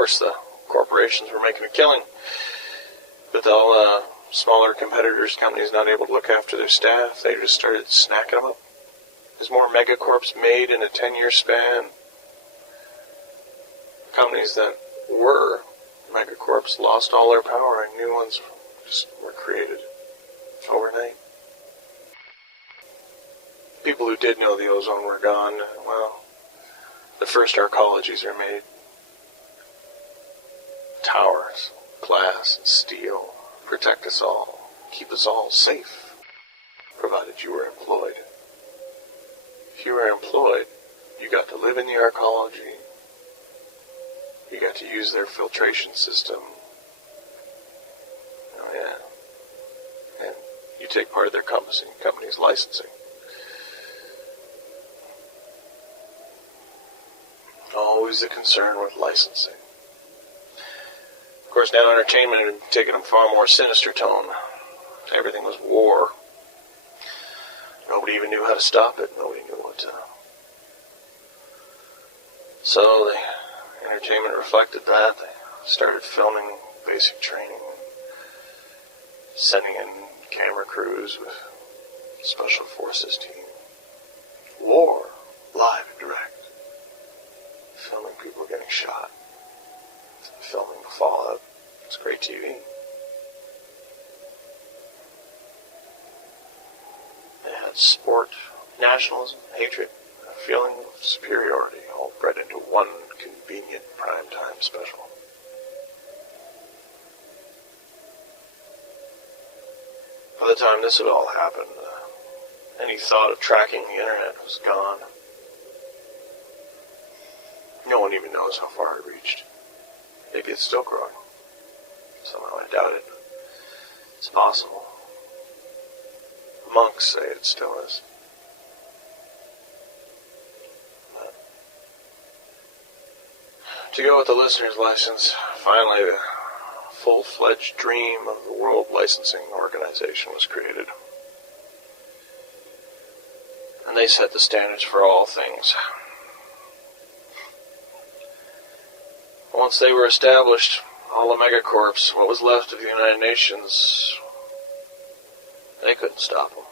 course, the corporations were making a killing. But all smaller competitors, companies not able to look after their staff, they just started snacking them up. There's more megacorps made in a 10-year span. Companies that were megacorps lost all their power, and new ones just were created overnight. People who did know the ozone were gone. Well, the first arcologies are made. Towers, glass, and steel protect us all, keep us all safe, provided you were employed. If you were employed, you got to live in the arcology. You got to use their filtration system. Oh yeah. And you take part of their company's licensing. Always a concern with licensing. Of course, now entertainment had taken a far more sinister tone. Everything was war. Nobody even knew how to stop it. Nobody knew what to... So the entertainment reflected that. They started filming basic training, sending in camera crews with special forces team. War, live and direct. Filming people getting shot. Filming the fallout. It's great TV. They had sport, nationalism, hatred, a feeling of superiority, all bred into one convenient primetime special. By the time this had all happened, any thought of tracking the internet was gone. No one even knows how far it reached. Maybe it's still growing. Somehow I doubt it. It's possible. Monks say it still is. But to go with the listener's license, finally the full-fledged dream of the World Licensing Organization was created. And they set the standards for all things. Once they were established, all the megacorps, what was left of the United Nations, they couldn't stop them.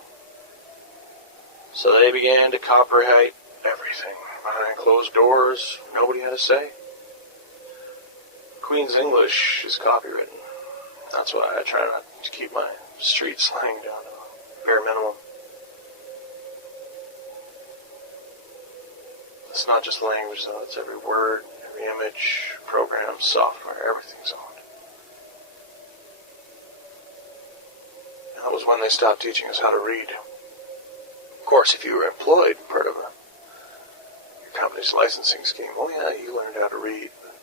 So they began to copyright everything. Behind closed doors, nobody had a say. Queen's English is copywritten. That's why I try not to keep my street slang down to a bare minimum. It's not just language, though. It's every word, every image, program, software, everything's owned. And that was when they stopped teaching us how to read. Of course, if you were employed, part of your company's licensing scheme, oh yeah, you learned how to read. But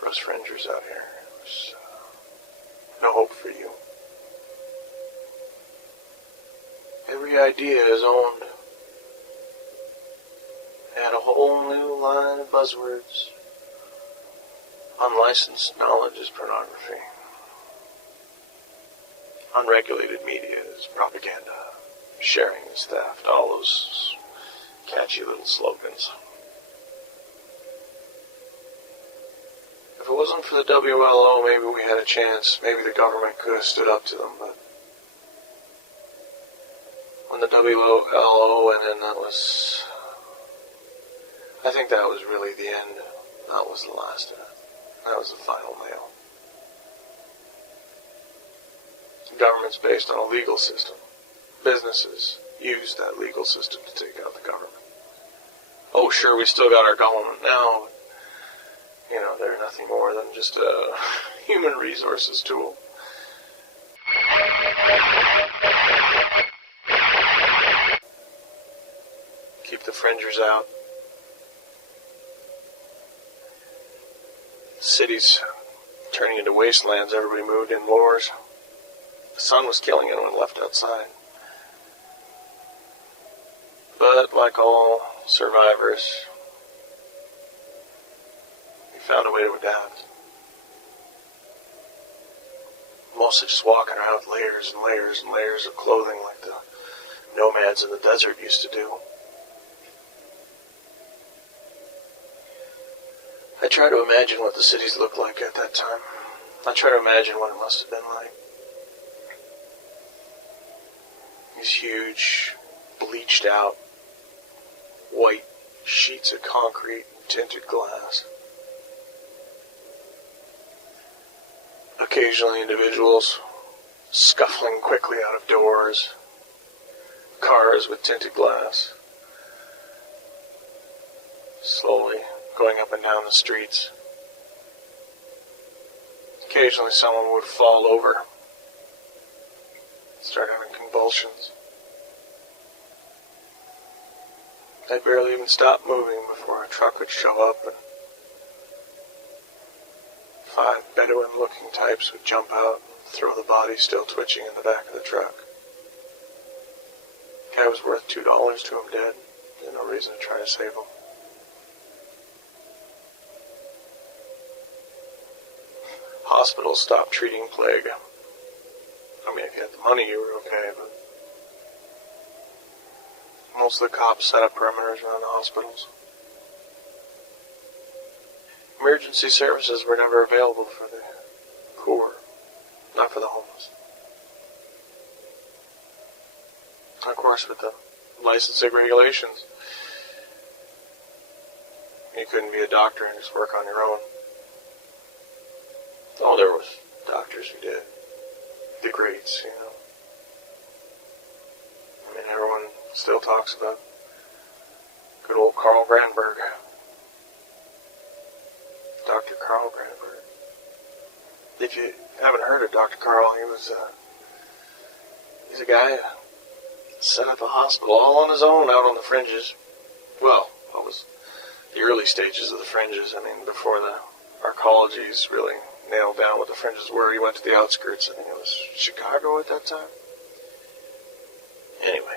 for us fringers out here, there's no hope for you. Every idea is owned. Add a whole new line of buzzwords. Unlicensed knowledge is pornography. Unregulated media is propaganda. Sharing is theft. All those catchy little slogans. If it wasn't for the WLO, maybe we had a chance. Maybe the government could have stood up to them, but when the WLO went in, that was... I think that was really the end. That was the last of it. That was the final nail. The government's based on a legal system. Businesses use that legal system to take out the government. Oh, sure, we still got our government now. You know, they're nothing more than just a human resources tool. Keep the fringers out. Cities turning into wastelands, everybody moved indoors. The sun was killing anyone left outside. But like all survivors, we found a way to adapt. Mostly just walking around with layers and layers and layers of clothing like the nomads in the desert used to do. I try to imagine what the cities looked like at that time. I try to imagine what it must have been like. These huge, bleached out, white sheets of concrete and tinted glass. Occasionally individuals scuffling quickly out of doors. Cars with tinted glass. Slowly going up and down the streets. Occasionally someone would fall over. Start having convulsions. They'd barely even stop moving before a truck would show up and 5 Bedouin-looking types would jump out and throw the body still twitching in the back of the truck. Guy was worth $2 to him dead. There's no reason to try to save him. Hospitals stopped treating plague. I mean, if you had the money, you were okay, but most of the cops set up perimeters around the hospitals. Emergency services were never available for the poor, not for the homeless. Of course, with the licensing regulations, you couldn't be a doctor and just work on your own. Oh, there was doctors who did. The greats, you know. I mean, everyone still talks about good old Carl Granberg. Dr. Carl Granberg. If you haven't heard of Dr. Carl, he's a guy who set up a hospital all on his own out on the fringes. Well, what was the early stages of the fringes? I mean, before the arcologies really nailed down what the fringes were. He went to the outskirts. I think it was Chicago at that time. Anyway,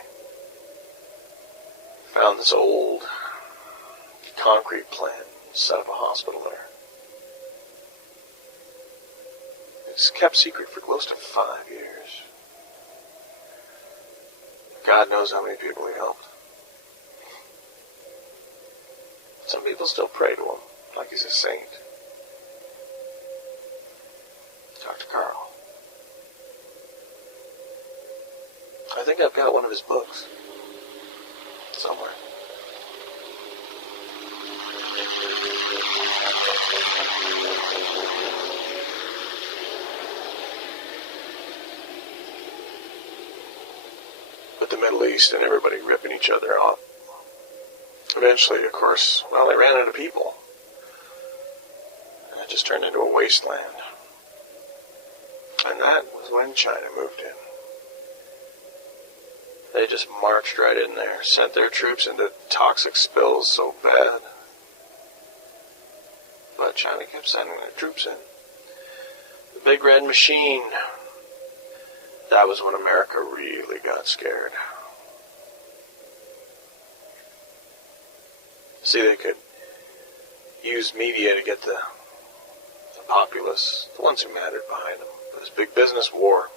found this old concrete plant and set up a hospital there. It's kept secret for close to 5 years. God knows how many people he helped. Some people still pray to him like he's a saint. Dr. Carl. I think I've got one of his books somewhere. But the Middle East and everybody ripping each other off. Eventually, of course, well, they ran out of people. And it just turned into a wasteland. And that was when China moved in. They just marched right in there, sent their troops into toxic spills so bad. But China kept sending their troops in. The Big Red Machine. That was when America really got scared. See, they could use media to get the populace, the ones who mattered, behind them. This big business war.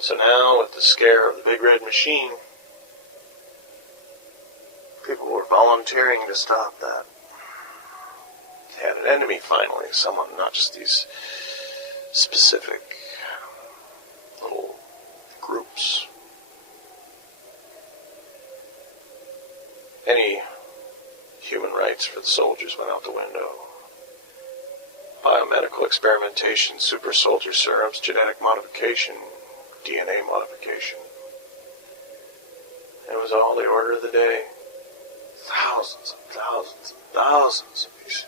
So now, with the scare of the Big Red Machine, people were volunteering to stop that. They had an enemy, finally. Someone, not just these specific little groups. Any human rights for the soldiers went out the window. Biomedical experimentation, super soldier serums, genetic modification, DNA modification. It was all the order of the day. Thousands and thousands and thousands of these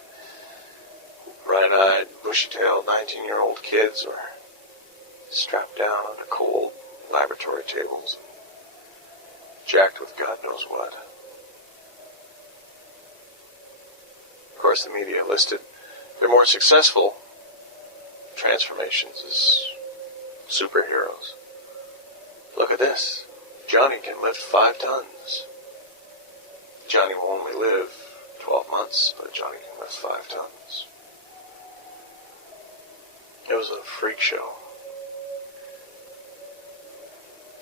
bright-eyed, bushy-tailed 19-year-old kids were strapped down onto cold laboratory tables, jacked with God knows what. Of course, the media listed their more successful transformations as superheroes. Look at this. Johnny can lift 5 tons. Johnny will only live 12 months, but Johnny can lift 5 tons. It was a freak show.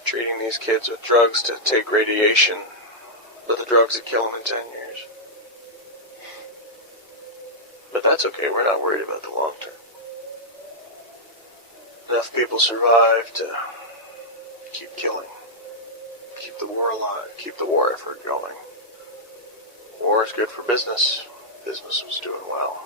Treating these kids with drugs to take radiation, but the drugs would kill them in 10 years. that's okay. We're not worried about the long term. Enough people survive to keep killing, keep the war alive, keep the war effort going. War is good for business. Business was doing well.